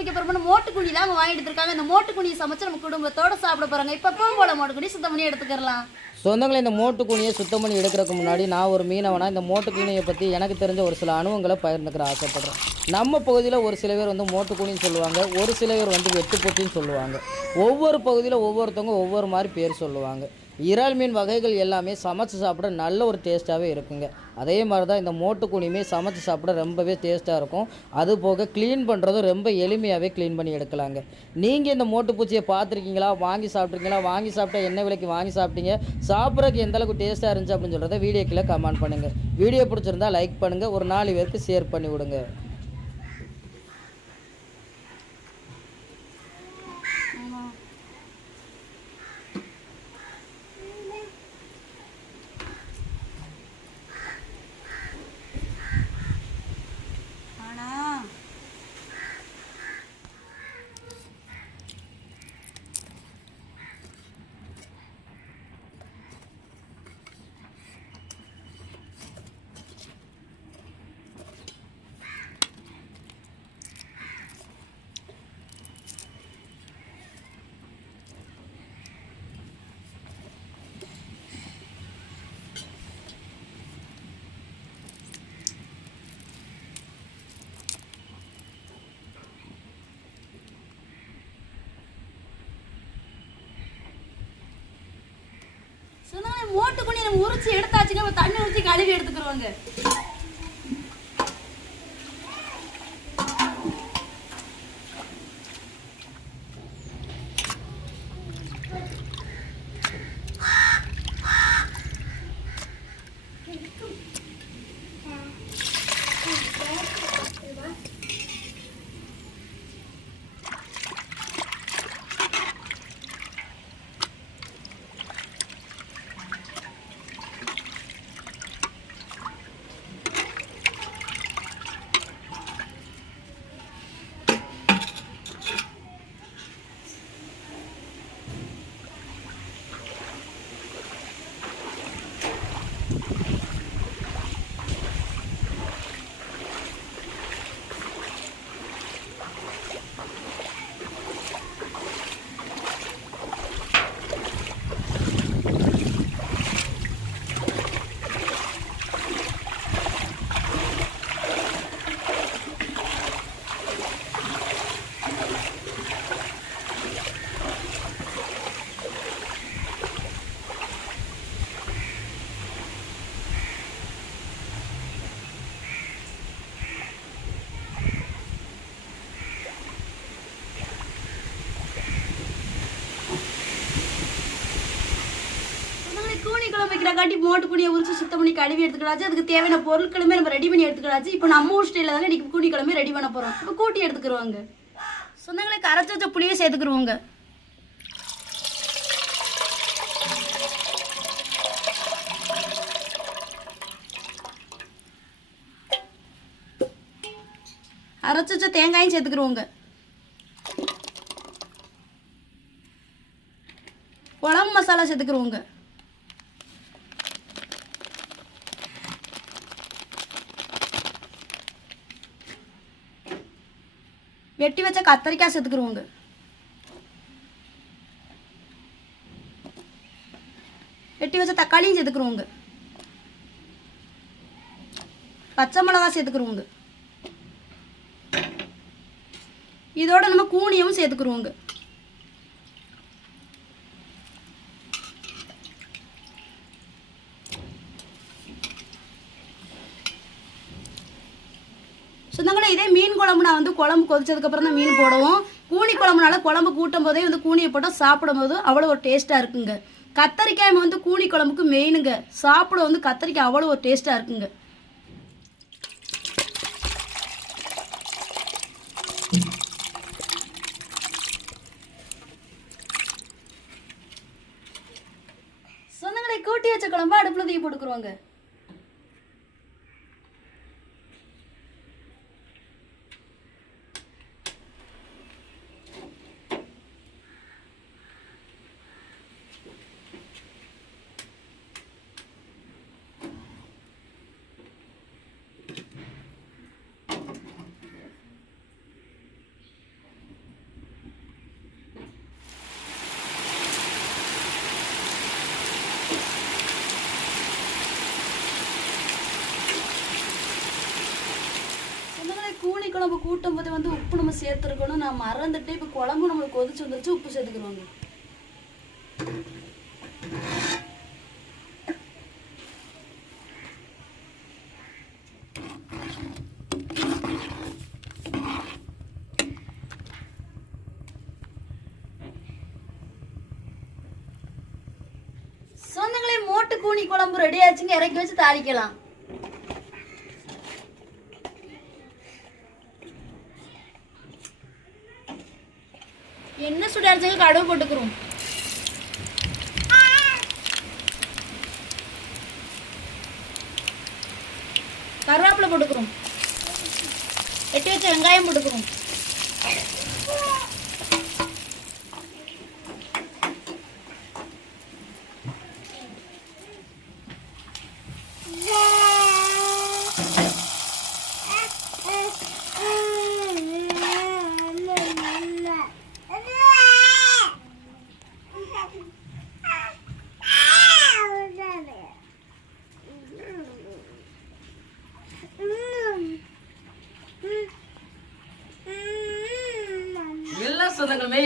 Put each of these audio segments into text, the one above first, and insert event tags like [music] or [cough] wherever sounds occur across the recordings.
சமைக்க போறோம்னு மோட்டு குழி தான் வாங்கிட்டு எடுத்திருக்காங்க. இந்த மோட்டு குழியை சமைச்சு நம்ம குடும்பத்தோட சாப்பிட போறாங்க. இப்ப எப்பவும் போல மோட்டு குழி சுத்தம் பண்ணி எடுத்துக்கலாம். சொந்தங்களை இந்த மோட்டு சுத்தம் பண்ணி எடுக்கிறதுக்கு முன்னாடி நான் ஒரு மீனவனா இந்த மோட்டு குனியை பற்றி எனக்கு தெரிஞ்ச ஒரு சில அனுபவங்களை பகிர்ந்துக்கிற ஆசைப்படுறேன். நம்ம பகுதியில் ஒரு சில பேர் வந்து மோட்டு சொல்லுவாங்க. ஒரு சில பேர் வந்து வெட்டுப்பொட்டின்னு சொல்லுவாங்க. ஒவ்வொரு பகுதியில் ஒவ்வொருத்தவங்க ஒவ்வொரு மாதிரி பேர் சொல்லுவாங்க. இறால் மீன் வகைகள் எல்லாமே சமைச்சு சாப்பிட நல்ல ஒரு டேஸ்ட்டாகவே இருக்குங்க. அதே மாதிரி தான் இந்த மோட்டு சமைச்சு சாப்பிட ரொம்பவே டேஸ்ட்டாக இருக்கும். அது போக க்ளீன் பண்ணுறதும் ரொம்ப எளிமையாகவே க்ளீன் பண்ணி எடுக்கலாங்க. நீங்கள் இந்த மோட்டு பூச்சியை பார்த்துருக்கீங்களா? வாங்கி சாப்பிட்ருக்கீங்களா வாங்கி சாப்பிட்டா என்ன விலைக்கு வாங்கி சாப்பிட்டீங்க? சாப்பிட்றதுக்கு எந்தளவுக்கு டேஸ்ட்டாக இருந்துச்சு அப்படின்னு சொல்கிறத வீடியோக்குள்ளே கமெண்ட் பண்ணுங்கள் வீடியோ பிடிச்சிருந்தா லைக் பண்ணுங்கள் ஒரு நாலு பேருக்கு ஷேர் பண்ணி விடுங்க. சொன்னாலே மோட்டு குழி நம்ம உரிச்சு எடுத்தாச்சுங்க தண்ணி ஊற்றி கழுவி எடுத்துக்கிறோங்க. சொன்னாலே கூனி குழம்பு வைக்கிறக்காட்டி மோட்டு குழியை உரிச்சு சுத்தம் பண்ணி கழுவி எடுத்துக்கலாச்சு. அதுக்கு தேவையான பொருட்களுமே நம்ம ரெடி பண்ணி எடுத்துக்கலாச்சு. இப்போ நம்ம ஊர் ஸ்டைலில் தாங்க இன்றைக்கி கூனி குழம்பு ரெடி பண்ண போகிறோம் இப்போ கூட்டி எடுத்துக்கிறோங்க சொந்தங்களை கரைச்சி வச்ச புளியை சேர்த்துக்குருவோங்க. அரைச்சி வச்ச தேங்காயும் சேர்த்துக்குருவோங்க. குழம்பு மசாலா சேர்த்துக்குருவோங்க. வெட்டி வச்ச கத்தரிக்காய் சேர்த்துக்குருவோங்க வெட்டி வச்ச தக்காளியும் சேர்த்துக்குருவோங்க பச்சை மிளகா சேர்த்துக்குருவோங்க இதோட நம்ம கூனியும் சேர்த்துக்குருவோங்க சொந்தங்களே இதே மீன் குழம்புனா வந்து குழம்பு கொதிச்சதுக்கப்புறம் தான் மீன் போடுவோம். கூனி குழம்புனால குழம்பு கூட்டும் போதே வந்து கூனியை போட்டால் சாப்பிடும் போது அவ்வளோ ஒரு டேஸ்ட்டாக இருக்குங்க. கத்தரிக்காய் வந்து கூனி குழம்புக்கு மெயினுங்க சாப்பிட வந்து கத்தரிக்காய் அவ்வளோ ஒரு டேஸ்ட்டாக இருக்குங்க. சொந்தங்களை கூட்டி வச்ச குழம்பு அடுப்புல தூக்கி போட்டுக்குருவாங்க. கூனி குழம்பு கூட்டும் போது வந்து உப்பு நம்ம சேர்த்துருக்கணும். நான் மறந்துட்டு இப்போ குழம்பு நம்மளுக்கு கொதிச்சு வந்துருச்சு உப்பு சேர்த்துக்கிறோங்க. சொந்தங்களே மோட்டு கூனி குழம்பு ரெடி ஆச்சுங்க. இறக்கி வச்சு தாளிக்கலாம் என்ன சுடாச்சுங்க கடுகு போட்டுக்கிறோம். கருவேப்பிலை போட்டுக்கிறோம். வெட்டி வச்ச வெங்காயம் போட்டுக்கிறோம்.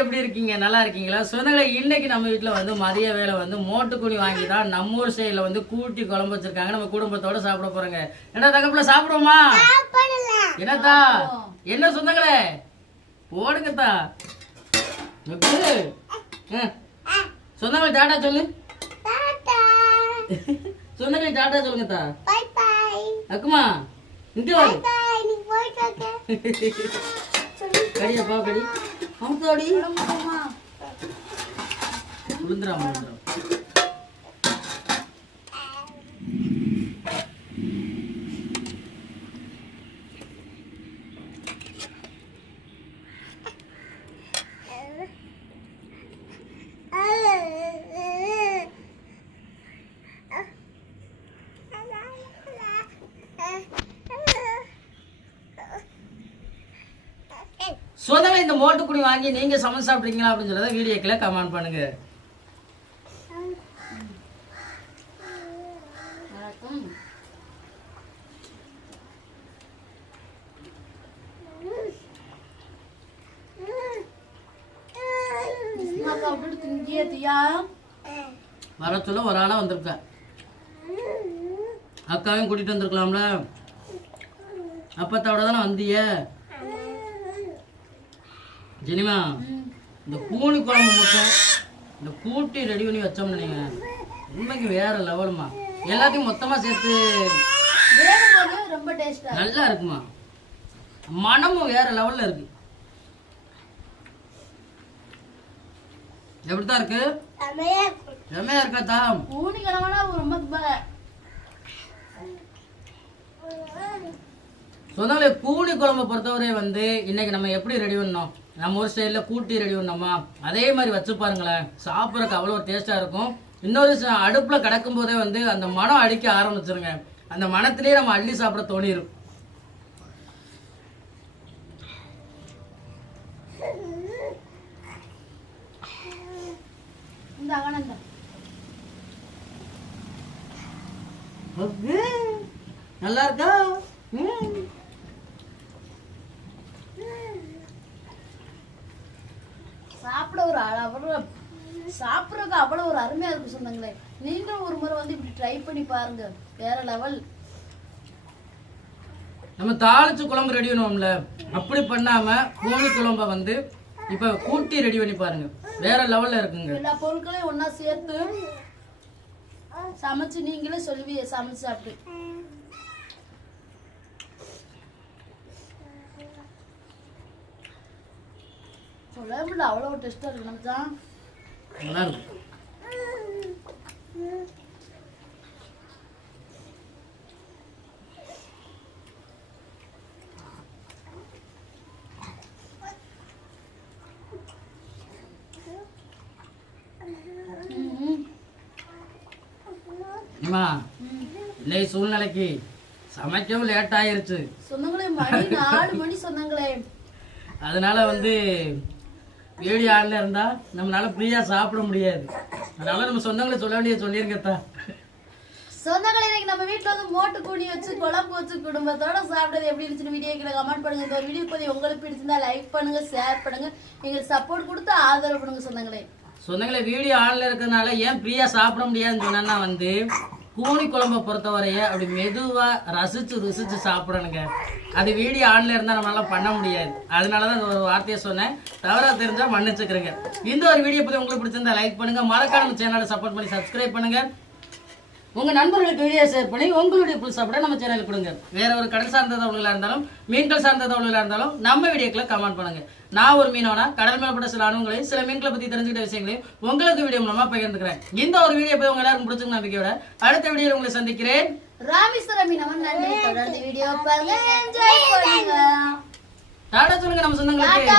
எப்படி இருக்கீங்க? நல்லா இருக்கீங்களா? சொந்தங்களை இன்னைக்கு நம்ம வீட்டில் வந்து மதிய வேலை வந்து மோட்டுக்குனி வாங்கி தான் நம்ம ஊர் சைடில் வந்து கூட்டி குழம்பு வச்சிருக்காங்க. நம்ம குடும்பத்தோட சாப்பிட போறோங்க. என்ன தகப்புல சாப்பிடுவோமா? என்னத்தா? என்ன சொந்தங்களே ஓடுங்கத்தா. சொந்தங்களே டாடா சொல்லு. சொந்தங்களே டாடா சொல்லுங்கத்தா. அக்குமா இங்க வாங்க [laughs] கடியப்பா கடி. அமுத்தாடி விழுந்துராம விழுந்துராம சொந்தங்களை இந்த மோட்டுக்குடி வாங்கி நீங்க சமைச்சு சாப்பிட்றீங்களா அப்படின்னு சொல்லி வீடியோக்களை கமெண்ட் பண்ணுங்க வர சொல்ல ஒரு ஆளா வந்திருக்க. அக்காவையும் கூட்டிட்டு வந்திருக்கலாம்ல. அப்பத்தாவோட தானே வந்திய? ஜெனிமா இந்த கூனி குழம்பு மட்டும் இந்த கூட்டி ரெடி பண்ணி வச்சோம்னு நீங்க உண்மைக்கு வேற லெவலுமா எல்லாத்தையும் மொத்தமா சேர்த்து ரொம்ப நல்லா இருக்குமா மனமும் வேற லெவல்ல இருக்கு. எப்படித்தான் இருக்கு? செம்மையா இருக்காத்தா ஊனி கிழமனா ரொம்ப சொன்னாலே கூனி குழம்பை பொறுத்தவரை வந்து இன்னைக்கு நம்ம எப்படி ரெடி பண்ணோம்? நம்ம ஒரு ஸ்டைலில் கூட்டி ரெடி பண்ணோமா அதே மாதிரி வச்சு பாருங்களேன். சாப்பிட்றதுக்கு அவ்வளோ டேஸ்ட்டாக இருக்கும். இன்னொரு அடுப்புல கிடக்கும் போதே வந்து அந்த மனம் அடிக்க ஆரம்பிச்சிருங்க. அந்த மனத்திலேயே நம்ம அள்ளி சாப்பிட ஓகே. நல்லா இருக்கா ம். சாப்பிட ஒரு அழ- அவ்வளவு சாப்பிட்றதுக்கு அவ்வளோ ஒரு அருமையா இருக்கு சொந்தங்களே. நீங்களும் ஒரு முறை வந்து இப்படி ட்ரை பண்ணி பாருங்க. வேற லெவல் நம்ம தாளிச்சு குழம்பு ரெடி பண்ணுவோம்ல. அப்படி பண்ணாம கோழி குழம்ப வந்து இப்ப கூட்டி ரெடி பண்ணி பாருங்க. வேற லெவல்ல இருக்குங்க. எல்லா பொருட்களையும் ஒண்ணா சேர்த்து சமைச்சு நீங்களே சொல்லுவீங்க சமைச்சு சாப்பிட்டு சொல்லவே முடியல அவ்வளோ டேஸ்டா இருக்கு. நம்ம தான் நல்லா இருக்கும் இன்னைக்கு சூழ்நிலைக்கு சமைக்கவும் லேட் ஆயிருச்சு சொந்தங்களே மணி நாலு மணி சொந்தங்களே அதனால வந்து வீடியோ ஆன்ல இருந்தா நம்மளால ஃப்ரீயா சாப்பிட முடியாது. அதனால நம்ம சொந்தங்களை சொல்ல வேண்டிய சொல்லியிருக்கத்தா சொந்தங்களை இன்னைக்கு நம்ம வீட்ல வந்து மோட்டு கூனி வச்சு குழம்பு வச்சு குடும்பத்தோட சாப்பிட்டது எப்படி இருந்துச்சுன்னு வீடியோ கீழே கமெண்ட் பண்ணுங்க. இந்த ஒரு வீடியோ பத்தி உங்களுக்கு பிடிச்சிருந்தா லைக் பண்ணுங்க ஷேர் பண்ணுங்க. எங்களுக்கு சப்போர்ட் கொடுத்து ஆதரவு பண்ணுங்க சொந்தங்களே. சொந்தங்களே வீடியோ ஆன்ல இருக்கிறதுனால ஏன் ஃப்ரீயா சாப்பிட முடியாதுன்னு சொன்னா வந்து கூனி குழம்பை பொறுத்தவரைய அப்படி மெதுவாக ரசித்து ருசித்து சாப்பிடணுங்க. அது வீடியோ ஆன்ல இருந்தால் நம்மளால பண்ண முடியாது. அதனாலதான் இந்த ஒரு வார்த்தையை சொன்னேன். தவறாக தெரிஞ்சால் மன்னிச்சுக்கிறேங்க. இந்த ஒரு வீடியோ பற்றி உங்களுக்கு பிடிச்சிருந்தா லைக் பண்ணுங்க. மறக்காம சேனலை சப்போர்ட் பண்ணி சப்ஸ்கிரைப் பண்ணுங்கள் உங்க நண்பர்களுக்கு வீடியோ ஷேர் பண்ணி உங்களுடைய புல் சாப்பிட நம்ம சேனலுக்கு கொடுங்க. வேற ஒரு கடல் சார்ந்த தகவல்களா இருந்தாலும் மீன்கள் சார்ந்த தகவல்களா இருந்தாலும் நம்ம வீடியோக்களை கமெண்ட் பண்ணுங்க. நான் ஒரு மீனவனா கடல் மேற்பட்ட சில அனுபவங்களையும் சில மீன்களை பத்தி தெரிஞ்சுக்கிட்ட விஷயங்களையும் உங்களுக்கு வீடியோ மூலமா பகிர்ந்துக்கிறேன். இந்த ஒரு வீடியோ போய் உங்க எல்லாருக்கும் பிடிச்சிருக்க நம்பிக்கையோட அடுத்த வீடியோல உங்களை சந்திக்கிறேன். ராமேஸ்வரம் மீனவன் நன்றி. தொடர்ந்து வீடியோ பாருங்க. என்ஜாய் பண்ணுங்க. டாடா சொல்லுங்க நம்ம சொந்தங்களுக்கு.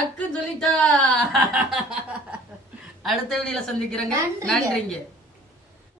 அக்கு சொல்லிட்டா. அடுத்த வீடியோல சந்திக்கிறேங்க. நன்றிங்க.